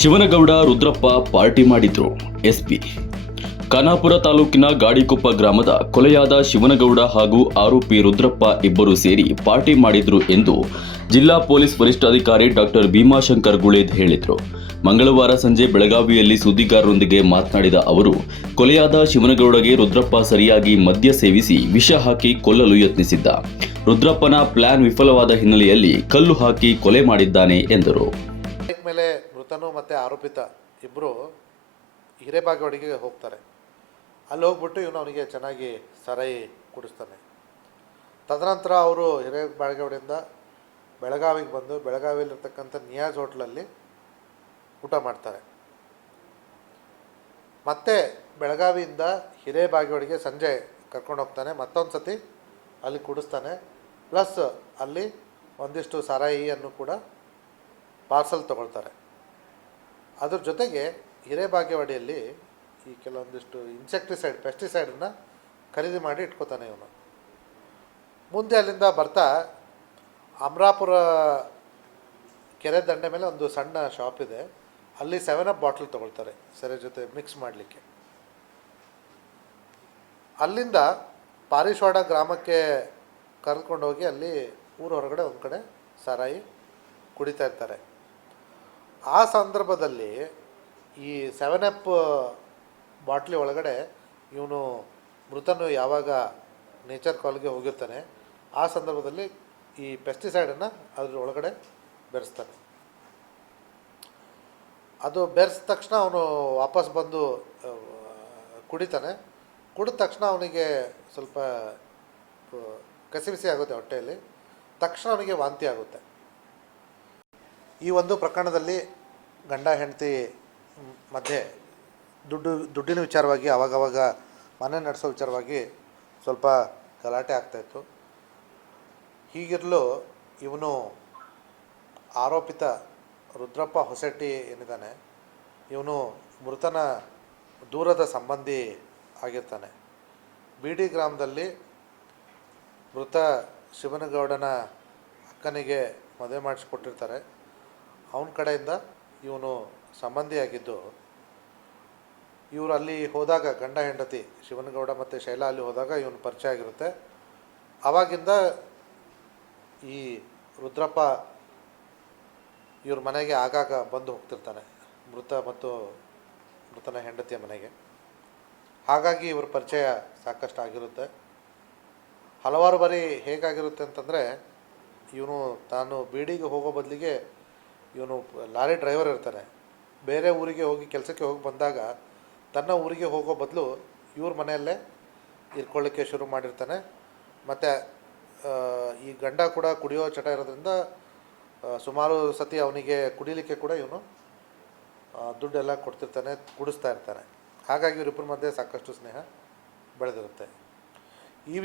Shivanagouda Rudrappa party ಮಾಡಿದ್ರು. SP Khanapur ತಾಲೂಕಿನ ಗಾಡಿಕೊಪ್ಪ ಗ್ರಾಮದ ಕೊಲೆಯಾದ ಶಿವನಗೌಡ ಹಾಗೂ ಆರೋಪಿ ರುದ್ರಪ್ಪ ಇಬ್ಬರು ಸೇರಿ ಪಾರ್ಟಿ ಮಾಡಿದ್ರು ಎಂದು ಜಿಲ್ಲಾ ಪೊಲೀಸ್ ವರಿಷ್ಠಾಧಿಕಾರಿ ಡಾಕ್ಟರ್ ಭೀಮಾಶಂಕರ್ ಗುಳೇದ್ ಹೇಳಿದರು. ಮಂಗಳವಾರ ಸಂಜೆ ಬೆಳಗಾವಿಯಲ್ಲಿ ಸುದ್ದಿಗಾರರೊಂದಿಗೆ ಮಾತನಾಡಿದ ಅವರು, ಕೊಲೆಯಾದ ಶಿವನಗೌಡಗೆ ರುದ್ರಪ್ಪ ಸರಿಯಾಗಿ ಮದ್ಯ ಸೇವಿಸಿ ವಿಷ ಹಾಕಿ ಕೊಲ್ಲಲು ಯತ್ನಿಸಿದ್ದ. ರುದ್ರಪ್ಪನ ಪ್ಲಾನ್ ವಿಫಲವಾದ ಹಿನ್ನೆಲೆಯಲ್ಲಿ ಕಲ್ಲು ಹಾಕಿ ಕೊಲೆ ಮಾಡಿದ್ದಾನೆ ಎಂದರು. ಮೇಲೆ ಮೃತನು ಮತ್ತು ಆರೋಪಿತ ಇಬ್ಬರು ಹಿರೇಬಾಗೇವಾಡಿಗೆ ಹೋಗ್ತಾರೆ. ಅಲ್ಲಿ ಹೋಗ್ಬಿಟ್ಟು ಇವನು ಅವನಿಗೆ ಚೆನ್ನಾಗಿ ಸರಾಯಿ ಕುಡಿಸ್ತಾನೆ. ತದನಂತರ ಅವರು ಹಿರೇಬಾಗೇವಾಡಿಯಿಂದ ಬೆಳಗಾವಿಗೆ ಬಂದು ಬೆಳಗಾವಿಯಲ್ಲಿರ್ತಕ್ಕಂಥ ನಿಯಾಜ್ ಹೋಟ್ಲಲ್ಲಿ ಊಟ ಮಾಡ್ತಾರೆ. ಮತ್ತೆ ಬೆಳಗಾವಿಯಿಂದ ಹಿರೇಬಾಗೇವಾಡಿಗೆ ಸಂಜೆ ಕರ್ಕೊಂಡು ಹೋಗ್ತಾನೆ. ಮತ್ತೊಂದು ಸತಿ ಅಲ್ಲಿ ಕುಡಿಸ್ತಾನೆ. ಪ್ಲಸ್ ಅಲ್ಲಿ ಒಂದಿಷ್ಟು ಸರಾಯಿಯನ್ನು ಕೂಡ ಪಾರ್ಸಲ್ ತೊಗೊಳ್ತಾರೆ. ಅದ್ರ ಜೊತೆಗೆ ಹಿರೇಬಾಗೇವಾಡಿಯಲ್ಲಿ ಈ ಕೆಲವೊಂದಿಷ್ಟು ಪೆಸ್ಟಿಸೈಡನ್ನು ಖರೀದಿ ಮಾಡಿ ಇಟ್ಕೋತಾನೆ ಇವನು. ಮುಂದೆ ಅಲ್ಲಿಂದ ಬರ್ತಾ ಅಮರಾಪುರ ಕೆರೆ ದಂಡೆ ಮೇಲೆ ಒಂದು ಸಣ್ಣ ಶಾಪ್ ಇದೆ. ಅಲ್ಲಿ 7up ಬಾಟ್ಲ್ ತೊಗೊಳ್ತಾರೆ ಸೆರೆ ಜೊತೆ ಮಿಕ್ಸ್ ಮಾಡಲಿಕ್ಕೆ. ಅಲ್ಲಿಂದ ಪಾರಿಶ್ವಾಡ ಗ್ರಾಮಕ್ಕೆ ಕರೆದುಕೊಂಡೋಗಿ ಅಲ್ಲಿ ಊರ ಹೊರಗಡೆ ಒಂದು ಕಡೆ ಸಾರಾಯಿ ಕುಡಿತಾ ಇರ್ತಾರೆ. ಆ ಸಂದರ್ಭದಲ್ಲಿ ಈ 7up ಬಾಟ್ಲಿ ಒಳಗಡೆ ಇವನು ಮೃತನು ಯಾವಾಗ ನೇಚರ್ ಕಾಲ್ಗೆ ಹೋಗಿರ್ತಾನೆ ಆ ಸಂದರ್ಭದಲ್ಲಿ ಈ ಪೆಸ್ಟಿಸೈಡನ್ನು ಅದ್ರ ಒಳಗಡೆ ಬೆರೆಸ್ತಾನೆ. ಅದು ಬೆರೆಸಿದ ತಕ್ಷಣ ಅವನು ವಾಪಸ್ ಬಂದು ಕುಡಿತಾನೆ. ಕುಡಿದ ತಕ್ಷಣ ಅವನಿಗೆ ಸ್ವಲ್ಪ ಕಸಿವಿಸಿ ಆಗುತ್ತೆ ಹೊಟ್ಟೆಯಲ್ಲಿ. ತಕ್ಷಣ ಅವನಿಗೆ ವಾಂತಿ ಆಗುತ್ತೆ. ಈ ಒಂದು ಪ್ರಕರಣದಲ್ಲಿ ಗಂಡ ಹೆಂಡತಿ ಮಧ್ಯೆ ದುಡ್ಡಿನ ವಿಚಾರವಾಗಿ ಆವಾಗವಾಗ ಮನೆ ನಡೆಸೋ ವಿಚಾರವಾಗಿ ಸ್ವಲ್ಪ ಗಲಾಟೆ ಆಗ್ತಾಯಿತ್ತು. ಹೀಗಿರಲು ಇವನು ಆರೋಪಿತ ರುದ್ರಪ್ಪ ಹೊಸಟ್ಟಿ ಏನಿದ್ದಾನೆ ಇವನು ಮೃತನ ದೂರದ ಸಂಬಂಧಿ ಆಗಿರ್ತಾನೆ. ಬಿಡಿ ಗ್ರಾಮದಲ್ಲಿ ಮೃತ ಶಿವನಗೌಡನ ಅಕ್ಕನಿಗೆ ಮದುವೆ ಮಾಡಿಸ್ಕೊಟ್ಟಿರ್ತಾರೆ. ಅವನ ಕಡೆಯಿಂದ ಇವನು ಸಂಬಂಧಿಯಾಗಿದ್ದು ಇವರು ಅಲ್ಲಿ ಹೋದಾಗ ಗಂಡ ಹೆಂಡತಿ ಶಿವನಗೌಡ ಮತ್ತು ಶೈಲಾ ಅಲ್ಲಿ ಹೋದಾಗ ಇವನು ಪರಿಚಯ ಆಗಿರುತ್ತೆ. ಆವಾಗಿಂದ ಈ ರುದ್ರಪ್ಪ ಇವ್ರ ಮನೆಗೆ ಆಗಾಗ ಬಂದು ಹೋಗ್ತಿರ್ತಾನೆ, ಮೃತ ಮತ್ತು ಮೃತನ ಹೆಂಡತಿಯ ಮನೆಗೆ. ಹಾಗಾಗಿ ಇವ್ರ ಪರಿಚಯ ಸಾಕಷ್ಟು ಆಗಿರುತ್ತೆ. ಹಲವಾರು ಬಾರಿ ಹೇಗಾಗಿರುತ್ತೆ ಅಂತಂದರೆ ಇವನು ತಾನು ಬೀಡಿಗೆ ಹೋಗೋ ಬದಲಿಗೆ ಇವನು ಲಾರಿ ಡ್ರೈವರ್ ಇರ್ತಾನೆ. ಬೇರೆ ಊರಿಗೆ ಹೋಗಿ ಕೆಲಸಕ್ಕೆ ಹೋಗಿ ಬಂದಾಗ ತನ್ನ ಊರಿಗೆ ಹೋಗೋ ಬದಲು ಇವ್ರ ಮನೆಯಲ್ಲೇ ಇರ್ಕೊಳ್ಳಿಕ್ಕೆ ಶುರು ಮಾಡಿರ್ತಾನೆ. ಮತ್ತು ಈ ಗಂಡ ಕೂಡ ಕುಡಿಯೋ ಚಟ ಇರೋದ್ರಿಂದ ಸುಮಾರು ಸತಿ ಅವನಿಗೆ ಕುಡಿಲಿಕ್ಕೆ ಕೂಡ ಇವನು ದುಡ್ಡೆಲ್ಲ ಕೊಡ್ತಿರ್ತಾನೆ, ಕುಡಿಸ್ತಾ ಇರ್ತಾನೆ. ಹಾಗಾಗಿ ಇವರಿಬ್ಬರ ಮಧ್ಯೆ ಸಾಕಷ್ಟು ಸ್ನೇಹ ಬೆಳೆದಿರುತ್ತೆ. ಈ